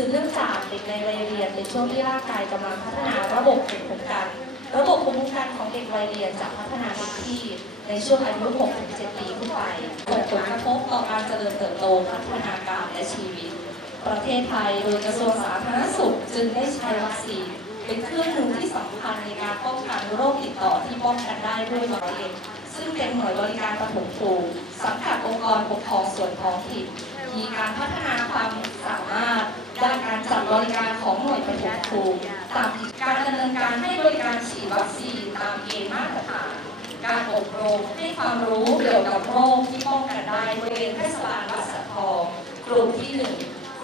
สืบเนื่องจากเด็กในวัยเรียนเป็นช่วงที่ร่างกายกำลังพัฒนาระบบภูมิคุ้มกัน ระบบภูมิคุ้มกันของเด็กวัยเรียนจะพัฒนาเต็มที่ในช่วงอายุ 6-7 ปีขึ้นไปส่งผลกระทบต่อการเจริญเติบโตพัฒนาการและชีวิต ประเทศไทยโดยกระทรวงสาธารณสุขจึงได้ใช้วัคซีนเป็นเครื่องมือที่สำคัญในการป้องกันโรคติดต่อที่ป้องกันได้ด้วยมะเร็งซึ่งเป็นหน่วยบริการปฐมภูมิสังกัดองค์กรปกครองส่วนท้องถิ่น มีการพัฒนาความสามารถด้านการจัดบริการของหน่วยปฐมภูมิตามการดำเนินการให้บริการฉีดวัคซีนตามเกณฑ์มาตรฐานการอบรมให้ความรู้เกี่ยวกับโรคที่ป้องกันได้บริเวณเทศบาลวัดสะทองกลุ่มที่หนึ่ง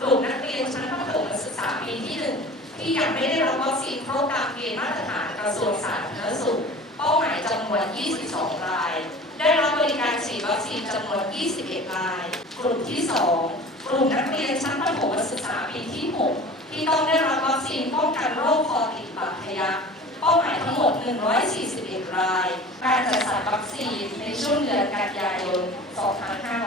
กลุ่มนักเรียนชั้นประถมศึกษาปีที่หนึ่งที่ยังไม่ได้รับวัคซีนครบตามเกณฑ์มาตรฐานกระทรวงสาธารณสุข เป้าหมายจำนวน 22 ราย ได้รับบริการฉีดวัคซีนจำนวน 21 ราย กลุ่มที่ 2 กลุ่มนักเรียนชั้นประถมศึกษาปีที่ 6 ที่ต้องได้รับวัคซีนป้องกันโรคคอติดบาดทะยักเป้าหมายทั้งหมด 141 ราย การจัดสรรวัคซีนในช่วงเดือนกันยายน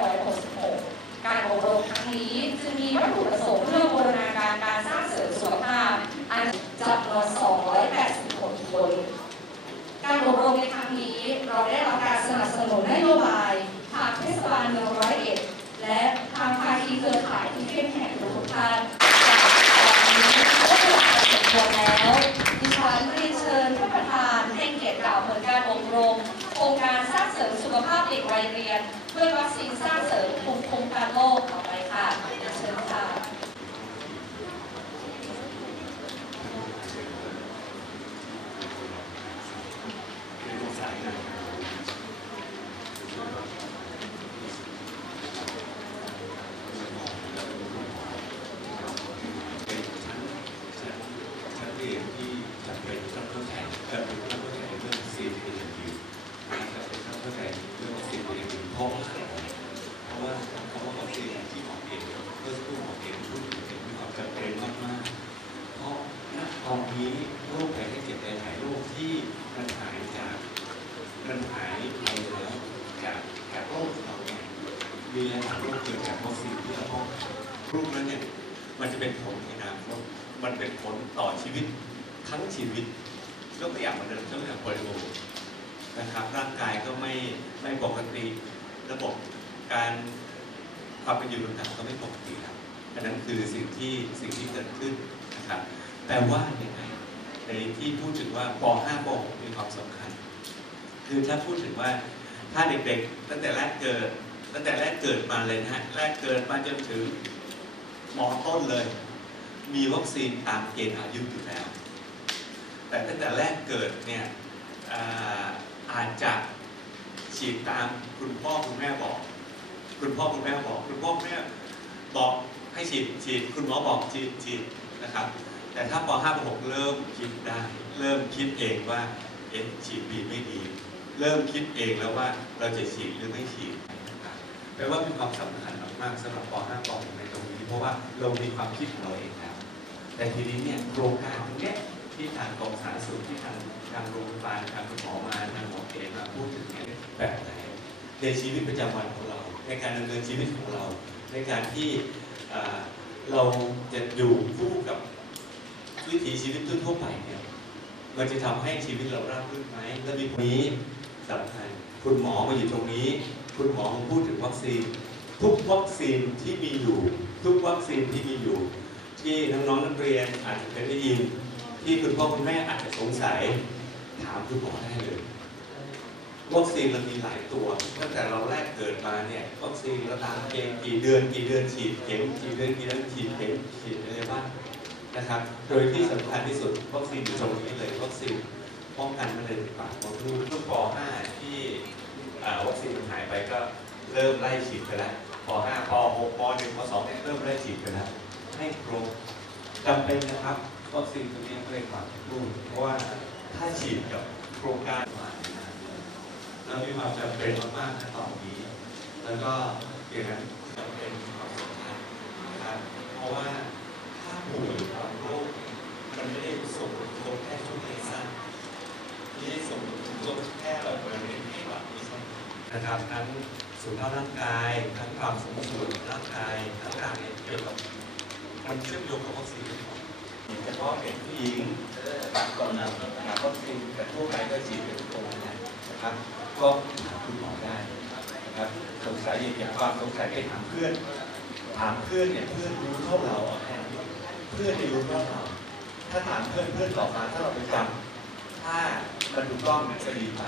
2566 การอบรมครั้งนี้จึงมีวัตถุประสงค์เพื่อบูรณาการการสร้างเสริมสุขภาพ อันจำนวน 280คนการอบรมในครั้งนี้เราได้รับการสนับสนุนนโยบายทางเทศบาลเมืองร้อยเอ็ด และทางภาคีเครือข่ายที่เข้มแข็งทุกท่านจากตอนนี้ก็เวลาสมควรแล้วดิฉันเรียนเชิญท่านประธานให้เกียรติกล่าวผลการอบรมโครงการสร้างเสริมสุขภาพเด็กวัยเรียนด้วยวัคซีนสร้างเสริมภูมิคุ้มกันโรคต่อไปค่ะเรียนเชิญค่ะ เป็นชั้นชั้นชั้นเรียนที่จะเป็นต้องเข้าใจจะเป็นต้องเข้าใจเรื่องซีนเอ็นยูนะครับเป็นต้องเข้าใจเรื่องซีนเอ็นยูเพราะว่าเพราะว่าคำว่าวัคซีนที่หมอเองเพื่อสู้หมอเองพูดถึงเนี่ยมีความจำเป็นมากๆ เพราะณตอนนี้โรคภัยไข้เจ็บหลายๆโรคที่มันหายจาก มันหายไปแล้วจากจากโรคเราเนี่ยมีหลายโรคเกิดจากวัคซีนที่เราป้องกันรูปนั้นเนี่ยมันจะเป็นผลในอนาคตมันเป็นผลต่อชีวิตทั้งชีวิตยกตัวอย่างเหมือนเดิมยกตัวอย่างโปลิโอนะครับร่างกายก็ไม่ไม่ปกติระบบการความเป็นอยู่ต่างๆก็ไม่ปกติครับอันนั้นคือสิ่งที่สิ่งที่เกิดขึ้นนะครับแต่ว่าอยังไงในที่พูดถึงว่าป .5 ป .6 มีความสำคัญ คือถ้าพูดถึงว่าถ้าเด็กๆ ตั้งแต่แรกเกิด ตั้งแต่แรกเกิดมาเลยนะฮะแรกเกิดมาจนถึงหมอต้นเลย มีวัคซีนตามเกณฑ์อายุอยู่แล้ว แต่ตั้งแต่แรกเกิดเนี่ยอาจจะฉีดตามคุณพ่อคุณแม่บอก คุณพ่อคุณแม่บอกคุณพ่อคุณแม่บอกให้ฉีดฉีดคุณหมอบอกฉีดฉีดนะครับ แต่ถ้าป .5 ป .6 เริ่มคิดได้ เริ่มคิดเองว่าเอ๊ะฉีดดีไม่ดี เริ่มคิดเองแล้วว่าเราจะฉีดหรือไม่ฉีดแปลว่ามีความสำคัญมากๆสำหรับป .5 ป .6 ในตรงนี้ เพราะว่าเรามีความคิดของเราเองแล้วแต่ทีนี้เนี่ยโครงการตรงนี้ที่ทางกองสาธารณสุขที่ทางทางโรงพยาบาลทางคุณหมอมาทางหมอเกมาพูดถึงเนี่ยแบบไหนในชีวิตประจำวันของเรา ในการดำเนินชีวิตของเรา ในการที่เราจะอยู่คู่กับวิถีชีวิตทั่วไปเนี่ยมันจะทำให้ชีวิตเราราบรื่นไหมและมีนนี้ คัญคุณหมอมาอยู่ตรงนี้ คุณหมอพูดถึงวัคซีน ทุกวัคซีนที่มีอยู่ ทุกวัคซีนที่มีอยู่ ที่น้องๆนักเรียนอาจจะเคยได้ยิน ที่คุณพ่อคุณแม่อาจจะสงสัย ถามคุณหมอได้เลยวัคซีนมันมีหลายตัวตั้งแต่เราแรกเกิดมาเนี่ยวัคซีนเราตามเกมกี่เดือนกี่เดือนฉีดเข็มกี่เดือนกี่เดือนฉีดเข็มฉีดอะไรบ้างนะครับ โดยที่สำคัญที่สุดวัคซีนอยู่ตรงนี้เลยวัคซีน ป้องกันมะเร็งปากมดลูกช่วงป .5 ที่วัคซีนมันหายไปก็เริ่มไล่ฉีดไปแล้วป .5 ป .6 ป .1 ป .2 เนี่ยเริ่มไล่ฉีดไปแล้วให้ครบจำเป็นนะครับวัคซีนตัวนี้ไม่ได้ฝากลูกเพราะว่าถ้าฉีดกับโครงการมาเรามีความจำเป็นมากๆในตอนนี้ แล้วก็อย่างนั้นจำเป็นความสำคัญนะครับเพราะว่าถ้าป่วยบางโรคมันไม่ได้ส่งผลกระทบแค่ช่วงระยะสั้น ไม่ได้ส่งผลกระทบแค่แบบมันไม่ได้แค่แบบนี้ใช่นะครับทั้งสุขภาพร่างกาย ทั้งความสมดุลร่างกายทั้งการเนี่ยเกี่ยวกับมันเชื่อมโยงกับวัคซีนเฉพาะเป็นผู้หญิงก่อนนำหาวัคซีนแต่ทั่วไปก็ฉีดเป็นทุกคนนะครับ ก็ถามคุณหมอได้นะครับสงสัยอย่างความสงสัยไปถามเพื่อน ถามเพื่อนเนี่ยเพื่อนรู้เท่าเราเอาแค่นี้เพื่อนไม่รู้เท่าเรา ถ้าถามเพื่อนเพื่อนตอบมาถ้าเราไปจำถ้า มันถูกต้องเนี่ยก็ดีไป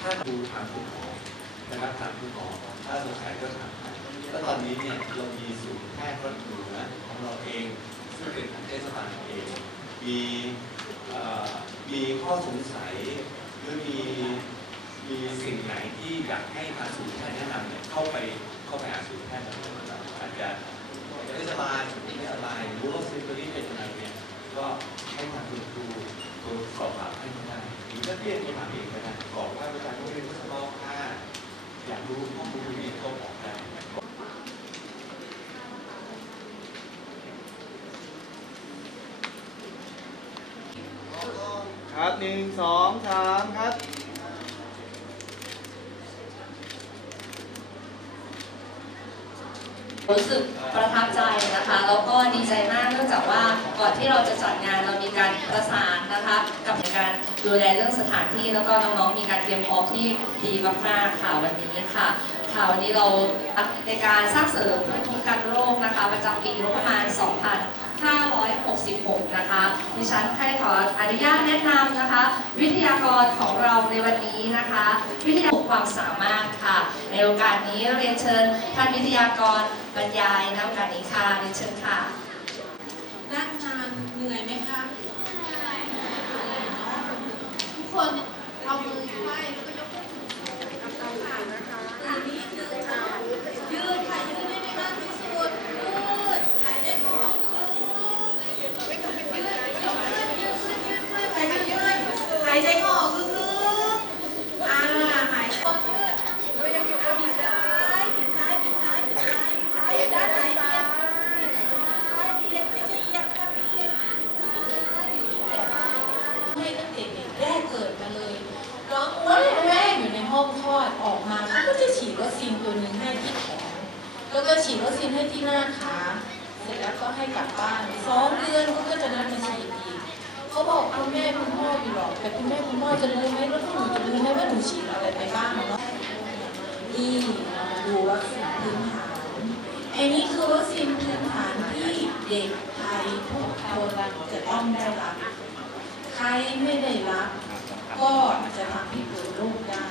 ถ้าดูถามคุณหมอนะครับถามคุณหมอถ้าสงสัยก็ถามแล้วตอนนี้เนี่ยเรามีศูนย์แพทย์วัดเหนือของเราเองซึ่งเป็นของเทศบาลเองมีมีข้อสงสัยหรือมีมีสิ่งไหนที่อยากให้ทางศูนย์แพทย์แนะน ครับหนึ่งสองสามครับ รู้สึกประทับใจนะคะ แล้วก็ดีใจมากเนื่องจากว่าก่อนที่เราจะจัดงานเรามีการประสานนะคะกับการดูแลเรื่องสถานที่แล้วก็น้องๆมีการเตรียมพร้อมที่ดีมากๆค่ะวันนี้ค่ะ วันนี้เราในการสร้างเสริมภูมิคุ้มกันโรคนะคะ ประจำปีงบประมาณ 2,566 นะคะ ดิฉันให้ขออนุญาตแนะนำนะคะ วิทยากรของเราในวันนี้นะคะ วิทยาความสามารถค่ะ ในโอกาสนี้เรียนเชิญท่านวิทยากรบรรยายในโอกาสนี้ค่ะเรียนเชิญค่ะนั่งนานเหนื่อยไหมคะทุกคนเอามือไขว้แล้วก็ยกขึ้นสูงๆกับตาผ่านนะคะตื่นนิดนึงค่ะยืดค่ะยืดให้ได้มากที่สุดยืดหายใจเข้าออกยืดไม่ต้องเป็นยืดยกขึ้นยืดขึ้นยืดขึ้นหายใจยืดหายใจเข้าออกลึกๆอ่าหายใจออกยืดเรายังอยู่อะบิดซ้ายบิดซ้ายบิดซ้ายบิดซ้ายบิดซ้ายด้านไหนเอียง เอียงไม่ใช่เอียงนะคะเอียงให้ตั้งแต่เด็กแรกเกิดมาเลยร้องว้าวแม่อยู่ในห้องคลอดออกมาเขาก็จะฉี ดวัคซีนตัวหนึ่งให้ที่แขนแล้วก็ฉีดวัคซีนให้ที่หน้าขาเสร็จแล้วก็ให้กลับบ้านสองเดือนเขาก็จะนัดมาฉีดอีกเขาบอกคุณแม่คุณพ่ออยู่หรอก แต่คุณแม่คุณพ่อจะรู้ไหมแล้วหนูจะรู้ไหมว่าหนูฉีดอะไรไปบ้างเนาะนี่ดูวัคซีนพื้นฐานอันนี้คือวัคซีนพื้นฐานที่เด็กไทยทุกคนจะต้องได้รับ ใครไม่ได้รับ ก็จะทำให้เกิดโรคได้